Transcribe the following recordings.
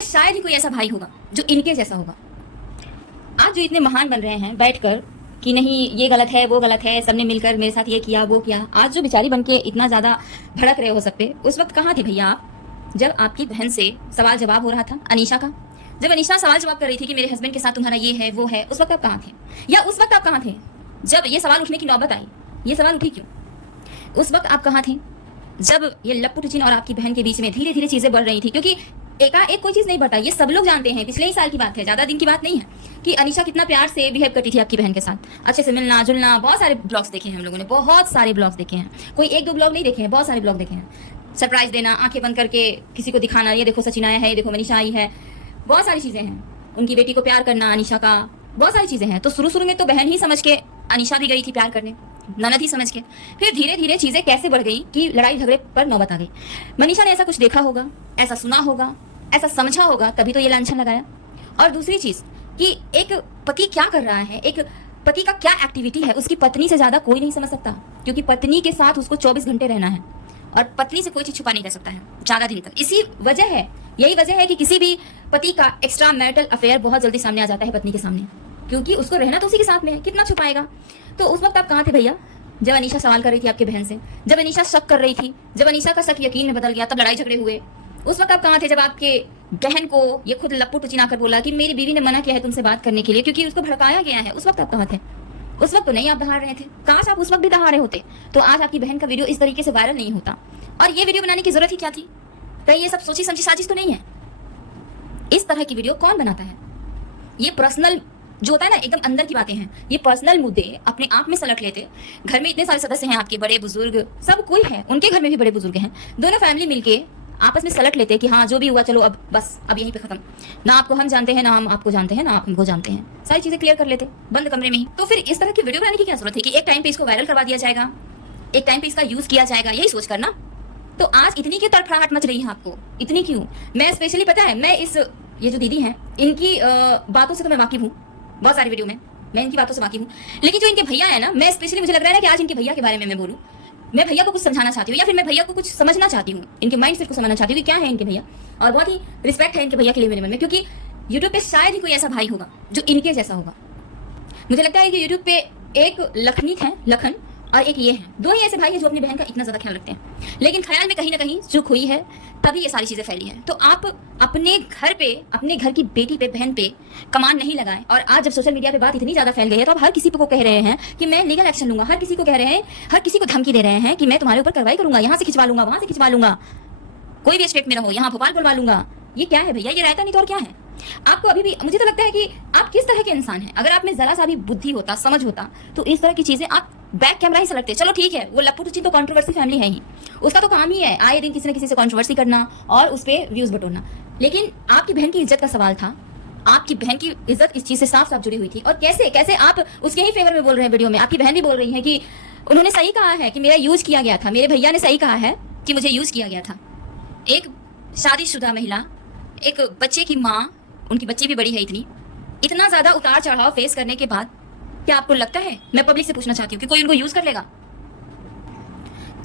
शायद ही कोई ऐसा भाई होगा जो इनके जैसा होगा। आज जो इतने महान बन रहे हैं बैठकर कि नहीं ये गलत है वो गलत है, सबने मिलकर मेरे साथ ये किया वो किया, आज जो बेचारी बन के इतना ज्यादा भड़क रहे हो सब पे, उस वक्त कहाँ थे भैया आप जब आपकी बहन से सवाल जवाब हो रहा था अनीशा का? जब अनीशा सवाल जवाब कर रही थी कि मेरे हस्बैंड के साथ तुम्हारा ये है वो है, उस वक्त आप कहाँ थे? या उस वक्त आप कहाँ थे जब ये सवाल उठने की नौबत आई? ये सवाल उठी क्यों? उस वक्त आप कहाँ थे जब ये लप्पू टुचिन और आपकी बहन के बीच में धीरे धीरे चीजें बढ़ रही थी? क्योंकि एकाएक कोई चीज नहीं बढ़ता, ये सब लोग जानते हैं, पिछले ही साल की बात है, ज्यादा दिन की बात नहीं है, कि अनीशा कितना प्यार से बिहेव करती थी आपकी बहन के साथ, अच्छे से मिलना जुलना। बहुत सारे ब्लॉग्स देखे हैं हम लोगों ने, बहुत सारे ब्लॉग्स देखे हैं, कोई एक दो ब्लॉग नहीं देखे हैं, बहुत सारे ब्लॉग देखे हैं। सरप्राइज देना, आंखें बंद करके किसी को दिखाना, ये देखो सचिन आया है, ये देखो मनीषा आई है, बहुत सारी चीजें हैं। उनकी बेटी को प्यार करना अनीशा का, बहुत सारी चीजें हैं। तो शुरू में तो बहन ही समझ के अनीशा भी गई थी प्यार करने, ननद ही समझ के। फिर धीरे धीरे चीजें कैसे बढ़ गई कि लड़ाई झगड़े पर नौबत आ गई। मनीषा ने ऐसा कुछ देखा होगा, ऐसा सुना होगा, ऐसा समझा होगा, तभी तो ये लांछन लगाया। और दूसरी चीज कि एक पति क्या कर रहा है, एक पति का क्या एक्टिविटी है, उसकी पत्नी से ज्यादा कोई नहीं समझ सकता, क्योंकि पत्नी के साथ उसको 24 घंटे रहना है और पत्नी से कोई चीज छुपा नहीं कर सकता है ज्यादा दिन तक। इसी वजह है, यही वजह है कि किसी भी पति का एक्स्ट्रा मैरिटल अफेयर बहुत जल्दी सामने आ जाता है पत्नी के सामने, क्योंकि उसको रहना तो उसी के साथ में है, कितना छुपाएगा। तो उस वक्त आप कहाँ थे भैया जब अनीशा सवाल कर रही थी आपकी बहन से, जब अनीशा शक कर रही थी, जब अनीशा का शक यकीन में बदल गया, तब लड़ाई झगड़े हुए? उस वक्त आप कहाँ थे जब आपके बहन को ये खुद लप्पू टुचिन आकर बोला कि मेरी बीवी ने मना किया है तुमसे बात करने के लिए क्योंकि उसको भड़काया गया है? उस वक्त आप कहाँ थे? उस वक्त तो नहीं आप दहाड़ रहे थे, काश आप उस वक्त भी दहाड़ रहे होते तो आज आपकी बहन का वीडियो इस तरीके से वायरल नहीं होता। और ये वीडियो बनाने की जरूरत ही क्या थी? कहीं ये सब सोची समझी साजिश तो नहीं है? इस तरह की वीडियो कौन बनाता है? ये पर्सनल जो होता है ना, एकदम अंदर की बातें हैं, ये पर्सनल मुद्दे अपने आप में सलट लेते। घर में इतने सारे सदस्य हैं आपके, बड़े बुजुर्ग सब कोई है, उनके घर में भी बड़े बुजुर्ग हैं, दोनों फैमिली मिलके आपस में सलट लेते कि हाँ जो भी हुआ चलो अब बस अब यहीं पे खत्म, ना आपको हम जानते हैं ना हम आपको जानते हैं ना आप हमको जानते हैं, सारी चीजें क्लियर कर लेते बंद कमरे में ही। तो फिर इस तरह की वीडियो बनाने की क्या जरूरत है कि एक टाइम पे इसको वायरल करवा दिया जाएगा, एक टाइम पे इसका यूज किया जाएगा, यही सोच करना। तो आज इतनी क्यों तड़फड़ाहट मच रही है आपको, इतनी क्यों? मैं स्पेशली पता है, मैं इस ये जो दीदी हैं इनकी बातों से तो मैं वाकिफ हूँ, बहुत सारी वीडियो में मैं इनकी बातों से वाकिफ हूँ, लेकिन जो इनके भैया है ना, मैं स्पेशली मुझे लग रहा है ना कि आज इनके भैया के बारे में मैं बोलूँ, मैं भैया को कुछ समझाना चाहती हूँ या फिर मैं भैया को कुछ समझना चाहती हूँ, इनके माइंड सेट को समझना चाहती हूँ कि क्या है इनके भैया। और बहुत ही रिस्पेक्ट है इनके भैया के लिए मेरे मन में, क्योंकि यूट्यूब पे शायद ही कोई ऐसा भाई होगा जो इनके जैसा होगा। मुझे लगता है कि यूट्यूब पे एक लखनीत है, लखन, और एक ये है, दो ही ऐसे भाई हैं जो अपनी बहन का इतना ज्यादा ख्याल रखते हैं, लेकिन ख्याल में कहीं ना कहीं चूक हुई है, तभी ये सारी चीजें फैली हैं। तो आप अपने घर पे, अपने घर की बेटी पे, बहन पे कमान नहीं लगाएं। और आज जब सोशल मीडिया पे बात इतनी ज्यादा फैल गई है तो आप हर किसी को कह रहे हैं कि मैं लीगल एक्शन लूंगा, हर किसी को कह रहे हैं, हर किसी को धमकी दे रहे हैं कि मैं तुम्हारे ऊपर कार्रवाई करूंगा, यहाँ से खिंचवा लूंगा, वहां से खिंचवा लूंगा, कोई भी स्टेट में रहो, यहाँ भोपाल बुलवा लूंगा। ये क्या है भैया? ये रायता नहीं तो और क्या है? आपको अभी भी मुझे तो लगता है कि आप किस तरह के इंसान हैं। अगर आप में जरा सा भी बुद्धि होता, समझ होता, तो इस तरह की चीजें आप बैक कैमरा ही से लगते। चलो ठीक है, वो लप्पू टुचिन तो कंट्रोवर्सी फैमिली है ही, उसका तो काम ही है आए दिन किसी न किसी से कंट्रोवर्सी करना और उस पर व्यूज बटोरना। लेकिन आपकी बहन की इज्जत का सवाल था, आपकी बहन की इज्जत इस चीज से साफ साफ जुड़ी हुई थी। और कैसे कैसे आप उसके ही फेवर में बोल रहे हैं वीडियो में। आपकी बहन भी बोल रही है कि उन्होंने सही कहा है कि मेरा यूज किया गया था, मेरे भैया ने सही कहा है कि मुझे यूज किया गया था। एक शादीशुदा महिला, एक बच्चे की माँ, उनकी बच्ची भी बड़ी है, इतना ज्यादा उतार चढ़ाव फेस करने के बाद क्या आपको लगता है, मैं पब्लिक से पूछना चाहती हूँ, कि कोई उनको यूज कर लेगा?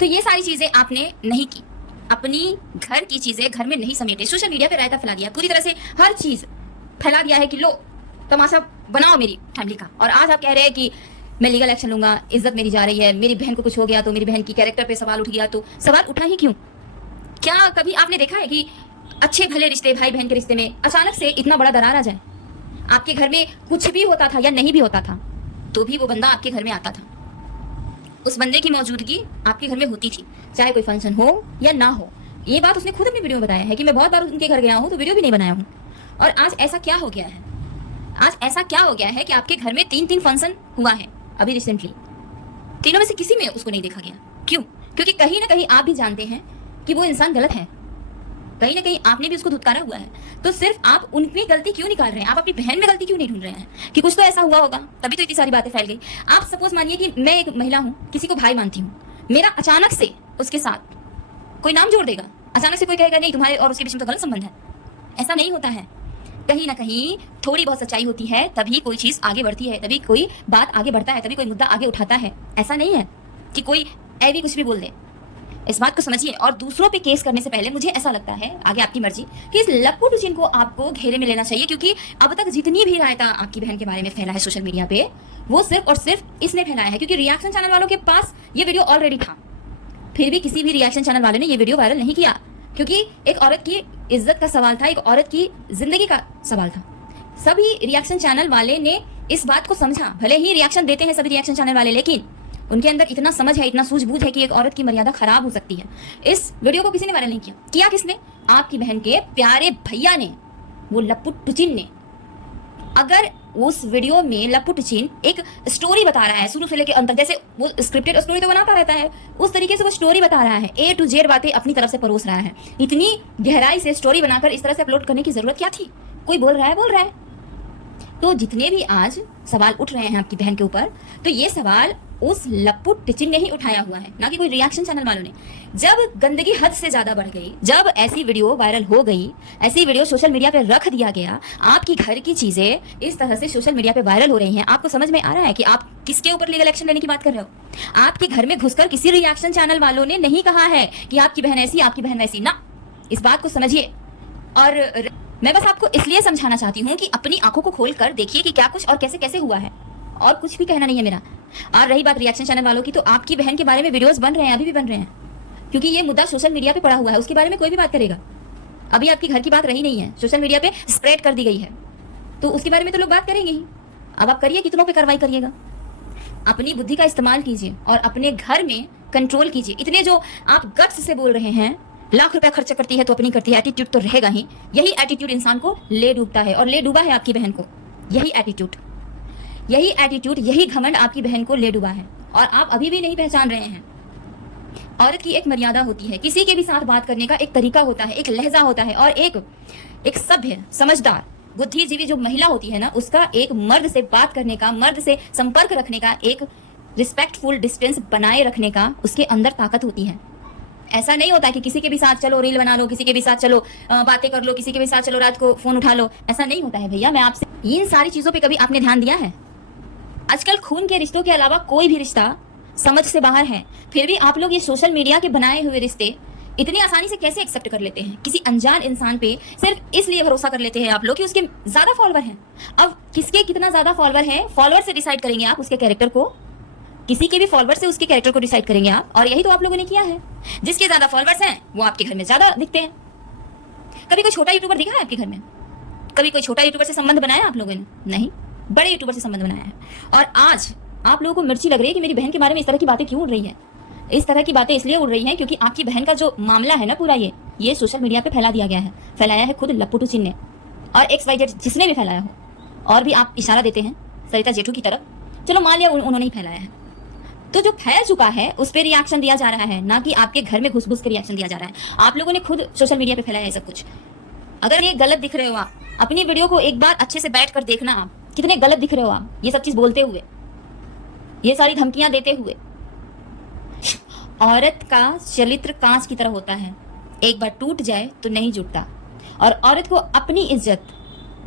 तो ये सारी चीजें आपने नहीं की, अपनी घर की चीजें घर में नहीं समेटे, सोशल मीडिया पे रायता फैला दिया, पूरी तरह से हर चीज फैला दिया है कि लो तमाशा बनाओ मेरी फैमिली का। और आज आप कह रहे हैं कि मैं लीगल एक्शन लूंगा, इज्जत मेरी जा रही है, मेरी बहन को कुछ हो गया तो, मेरी बहन की कैरेक्टर पे सवाल उठ गया तो। सवाल उठा ही क्यों? क्या कभी आपने देखा है कि अच्छे भले रिश्ते, भाई बहन के रिश्ते में अचानक से इतना बड़ा दरार आ जाए? आपके घर में कुछ भी होता था या नहीं भी होता था तो भी वो बंदा आपके घर में आता था, उस बंदे की मौजूदगी आपके घर में होती थी, चाहे कोई फंक्शन हो या ना हो। ये बात उसने खुद अपनी वीडियो में बताया है कि मैं बहुत बार उनके घर गया हूँ तो वीडियो भी नहीं बनाया हूँ। और आज ऐसा क्या हो गया है, आज ऐसा क्या हो गया है कि आपके घर में 3 फंक्शन हुआ है अभी रिसेंटली, तीनों में से किसी में उसको नहीं देखा गया? क्यों? क्योंकि कहीं ना कहीं आप भी जानते हैं कि वो इंसान गलत है, कहीं ना कहीं आपने भी उसको धुतकारा हुआ है। तो सिर्फ आप उनकी गलती क्यों निकाल रहे हैं? आप अपनी बहन में गलती क्यों नहीं ढूंढ रहे हैं कि कुछ तो ऐसा हुआ होगा, तभी तो इतनी सारी बातें फैल गई। आप सपोज मानिए कि मैं एक महिला हूँ, किसी को भाई मानती हूँ, मेरा अचानक से उसके साथ कोई नाम जोड़ देगा, अचानक से कोई कहेगा नहीं तुम्हारे और उसके बीच में तो गलत संबंध है। ऐसा नहीं होता है, कहीं ना कहीं थोड़ी बहुत सच्चाई होती है, तभी कोई चीज आगे बढ़ती है, तभी कोई बात आगे बढ़ता है, तभी कोई मुद्दा आगे उठाता है। ऐसा नहीं है कि कोई ऐवी कुछ भी बोल दे। इस बात को समझिए। और दूसरों पे केस करने से पहले मुझे ऐसा लगता है, आगे आपकी मर्जी, कि इस लप्पू टुचिन को आपको घेरे में लेना चाहिए, क्योंकि अब तक जितनी भी रायता आपकी बहन के बारे में फैला है सोशल मीडिया पे, वो सिर्फ और सिर्फ इसने फैलाया है, क्योंकि रिएक्शन चैनल वालों के पास ये वीडियो ऑलरेडी था। फिर भी किसी भी रिएक्शन चैनल वाले ने ये वीडियो वायरल नहीं किया, क्योंकि एक औरत की इज्जत का सवाल था, एक औरत की जिंदगी का सवाल था। सभी रिएक्शन चैनल वाले ने इस बात को समझा। भले ही रिएक्शन देते हैं सभी रिएक्शन चैनल वाले, लेकिन उनके अंदर इतना समझ है, इतना सूझबूझ है कि एक औरत की मर्यादा खराब हो सकती है। इस वीडियो को किसी ने वायरल नहीं किया। किया किसने? आपकी बहन के प्यारे भैया ने, वो लप्पू टुचिन ने। अगर उस वीडियो में लप्पू टुचिन एक स्टोरी बता रहा है शुरू से लेकर अंत तक, जैसे वो स्क्रिप्टेड स्टोरी तो बनाता रहता है, उस तरीके से वो स्टोरी बता रहा है, A to Z बातें अपनी तरफ से परोस रहा है, इतनी गहराई से स्टोरी बनाकर इस तरह से अपलोड करने की जरूरत क्या थी? कोई बोल रहा है। तो जितने भी आज सवाल उठ रहे हैं आपकी बहन के ऊपर, तो ये सवाल उस लप्पू टुचिन ने ही उठाया हुआ है, ना कि कोई रिएक्शन चैनल वालों ने। जब गंदगी हद से ज्यादा बढ़ गई, जब ऐसी वीडियो वायरल हो गई, ऐसी वीडियो सोशल मीडिया पे रख दिया गया, आपकी घर की चीजें इस तरह से सोशल मीडिया पे वायरल हो रही हैं, आपको समझ में आ रहा है कि आप किसके ऊपर लीगल एक्शन लेने की बात कर रहे हो? आपके घर में घुसकर किसी रिएक्शन चैनल वालों ने नहीं कहा है कि आपकी बहन ऐसी, आपकी बहन वैसी, ना। इस बात को समझिए। और मैं बस आपको इसलिए समझाना चाहती हूँ कि अपनी आंखों को खोल कर देखिए कि क्या कुछ और कैसे कैसे हुआ है, और कुछ भी कहना नहीं है मेरा। और रही बात रिएक्शन चैनल वालों की, तो आपकी बहन के बारे में वीडियोस बन रहे हैं, अभी भी बन रहे हैं, क्योंकि ये मुद्दा सोशल मीडिया पे पड़ा हुआ है, उसके बारे में कोई भी बात करेगा। अभी आपकी घर की बात रही नहीं है, सोशल मीडिया पे स्प्रेड कर दी गई है, तो उसके बारे में तो लोग बात करेंगे ही। अब आप करिए, कितनों पे कार्रवाई करिएगा। अपनी बुद्धि का इस्तेमाल कीजिए और अपने घर में कंट्रोल कीजिए। इतने जो आप गट्स से बोल रहे हैं, लाख रुपया खर्च करती है तो अपनी करती है, एटीट्यूड तो रहेगा ही। यही एटीट्यूड इंसान को ले डूबता है, और ले डूबा है आपकी बहन को। यही एटीट्यूड, यही घमंड आपकी बहन को ले डूबा है, और आप अभी भी नहीं पहचान रहे हैं। औरत की एक मर्यादा होती है, किसी के भी साथ बात करने का एक तरीका होता है, एक लहजा होता है, और एक सभ्य, समझदार, बुद्धिजीवी जो महिला होती है ना, उसका एक मर्द से बात करने का, मर्द से संपर्क रखने का, एक रिस्पेक्टफुल डिस्टेंस बनाए रखने का उसके अंदर ताकत होती है। ऐसा नहीं होता कि किसी के भी साथ चलो रील बना लो, किसी के भी साथ चलो बातें कर लो, किसी के भी साथ चलो रात को फोन उठा लो। ऐसा नहीं होता है भैया। मैं आपसे, इन सारी चीजों पे कभी आपने ध्यान दिया है? आजकल खून के रिश्तों के अलावा कोई भी रिश्ता समझ से बाहर है, फिर भी आप लोग ये सोशल मीडिया के बनाए हुए रिश्ते इतनी आसानी से कैसे एक्सेप्ट कर लेते हैं? किसी अनजान इंसान पे सिर्फ इसलिए भरोसा कर लेते हैं आप लोग कि उसके ज्यादा फॉलोअर हैं। अब किसके कितना ज्यादा फॉलोअर है, फॉलोअर से डिसाइड करेंगे आप उसके कैरेक्टर को, किसी के भी फॉलोअर से उसके कैरेक्टर को डिसाइड करेंगे आप, और यही तो आप लोगों ने किया है। जिसके ज्यादा फॉलोअर्स हैं वो आपके घर में ज्यादा दिखते हैं। कभी कोई छोटा यूट्यूबर दिखा है आपके घर में? कभी कोई छोटा यूट्यूबर से संबंध बनाया आप लोगों ने? नहीं, बड़े यूट्यूबर से संबंध बनाया है। और आज आप लोगों को मिर्ची लग रही है कि मेरी बहन के बारे में इस तरह की बातें क्यों उड़ रही है। इस तरह की बातें इसलिए उड़ रही हैं क्योंकि आपकी बहन का जो मामला है ना पूरा, ये सोशल मीडिया पे फैला दिया गया है। फैलाया है खुद लप्पू टुचिन ने, और XYZ जिसने भी फैलाया हो। और भी आप इशारा देते हैं सरिता जेठू की तरफ, चलो मान लिया उन्होंने ही फैलाया है। तो जो फैल चुका है उस पर रिएक्शन दिया जा रहा है, ना कि आपके घर में घुस घुस के रिएक्शन दिया जा रहा है। आप लोगों ने खुद सोशल मीडिया पे फैलाया है सब कुछ। अगर ये गलत दिख रहे हो आप, अपनी वीडियो को एक बार अच्छे से बैठ कर देखना, आप कितने गलत दिख रहे हो आप, ये सब चीज बोलते हुए, ये सारी धमकियां देते हुए। औरत का चरित्र कांच की तरह होता है, एक बार टूट जाए तो नहीं जुटता। और औरत को अपनी इज्जत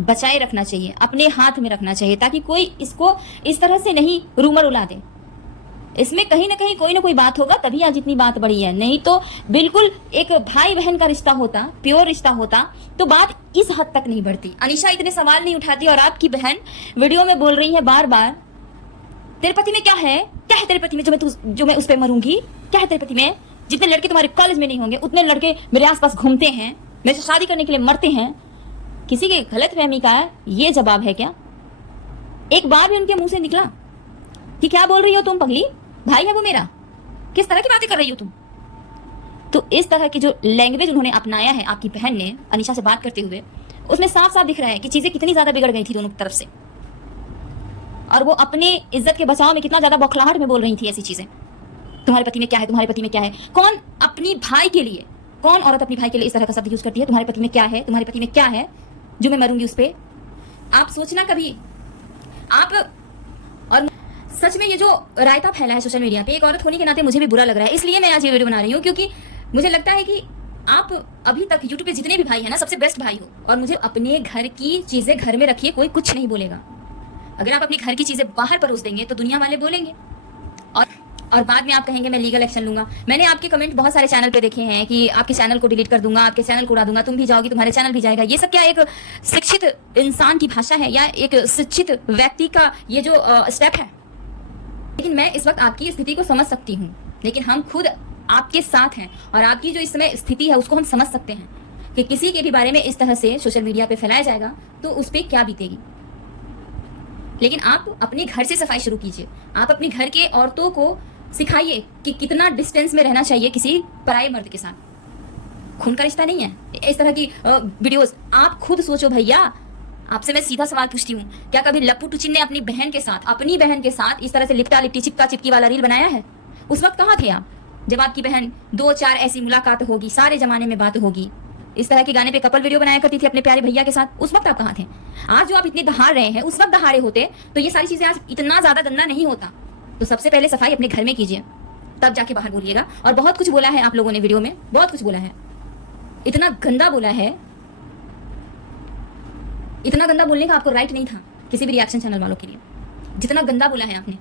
बचाए रखना चाहिए, अपने हाथ में रखना चाहिए, ताकि कोई इसको इस तरह से नहीं रूमर उड़ा दे। इसमें कहीं ना कहीं कोई ना कोई बात होगा, तभी आज इतनी बात बढ़ी है। नहीं तो बिल्कुल एक भाई बहन का रिश्ता होता, प्योर रिश्ता होता, तो बात इस हद तक नहीं बढ़ती। अनीशा इतने सवाल नहीं उठाती, और आपकी बहन वीडियो में बोल रही है बार बार, तेरे पति में क्या है, क्या है तेरे पति में जो मैं उस पर मरूंगी, क्या है तेरे पति में? जितने लड़के तुम्हारे कॉलेज में नहीं होंगे उतने लड़के मेरे आसपास घूमते हैं, मेरे से शादी करने के लिए मरते हैं। किसी के गलतफहमी का ये जवाब है क्या? एक बार भी उनके मुंह से निकला कि क्या बोल रही हो तुम पगली, भाई है वो मेरा? किस तरह की बातें कर रही हो तुम? तो इस तरह की जो लैंग्वेज उन्होंने अपनाया है आपकी बहन ने अनीशा से बात करते हुए, उसमें साफ साफ दिख रहा है कि चीजें कितनी ज्यादा बिगड़ गई थी दोनों की तरफ से, और वो अपने इज्जत के बचाव में कितना ज्यादा बौखलाहट में बोल रही थी ऐसी चीजें। तुम्हारे पति में क्या है, तुम्हारे पति में क्या है? कौन अपनी भाई के लिए, कौन औरत अपनी भाई के लिए इस तरह का शब्द यूज करती है? तुम्हारे पति में क्या है, तुम्हारे पति में क्या है जो मैं मरूंगी उस पर? आप सोचना कभी आप। और सच में ये जो रायता फैला है सोशल मीडिया पे, एक औरत होने के नाते मुझे भी बुरा लग रहा है। इसलिए मैं आज ये वीडियो बना रही हूँ, क्योंकि मुझे लगता है कि आप अभी तक यूट्यूब पे जितने भी भाई हैं ना, सबसे बेस्ट भाई हो। और मुझे अपने घर की चीजें घर में रखिए, कोई कुछ नहीं बोलेगा। अगर आप अपने घर की चीजें बाहर परोस देंगे तो दुनिया वाले बोलेंगे। और और बाद में आप कहेंगे मैं लीगल एक्शन लूंगा। मैंने आपके कमेंट बहुत सारे चैनल पे देखे हैं कि आपके चैनल को डिलीट कर दूंगा, आपके चैनल को उड़ा दूंगा, तुम भी जाओगी तुम्हारे चैनल भी जाएगा। ये सब क्या एक शिक्षित इंसान की भाषा है या एक शिक्षित व्यक्ति का ये जो स्टेप है? लेकिन मैं इस वक्त आपकी स्थिति को समझ सकती हूँ, लेकिन हम खुद आपके साथ हैं और आपकी जो इस समय स्थिति है उसको हम समझ सकते हैं कि किसी के भी बारे में इस तरह से सोशल मीडिया पे फैलाया जाएगा तो उस पर क्या बीतेगी। लेकिन आप अपने घर से सफाई शुरू कीजिए। आप अपने घर के औरतों को सिखाइए कि कितना डिस्टेंस में रहना चाहिए किसी पराये मर्द के साथ। खून का रिश्ता नहीं है इस तरह की वीडियोस। आप खुद सोचो भैया, आपसे मैं सीधा सवाल पूछती हूँ, क्या कभी लप्पू टुचिन ने अपनी बहन के साथ इस तरह से लिपटा लिपटी चिपका चिपकी वाला रील बनाया है? उस वक्त कहाँ थे आप, जब आपकी बहन 2-4 ऐसी मुलाकात होगी, सारे जमाने में बात होगी, इस तरह के गाने पे कपल वीडियो बनाया करती थी अपने प्यारे भैया के साथ, उस वक्त आप कहाँ थे? आज जो आप इतने दहाड़ रहे हैं, उस वक्त दहाड़े होते तो ये सारी चीजें आज इतना ज्यादा गंदा नहीं होता। तो सबसे पहले सफाई अपने घर में कीजिए, तब जाके बाहर बोलिएगा। और बहुत कुछ बोला है आप लोगों ने वीडियो में, बहुत कुछ बोला है, इतना गंदा बोला है, इतना गंदा बोलने का आपको राइट नहीं था किसी भी रिएक्शन चैनल वालों के लिए, जितना गंदा बोला है आपने।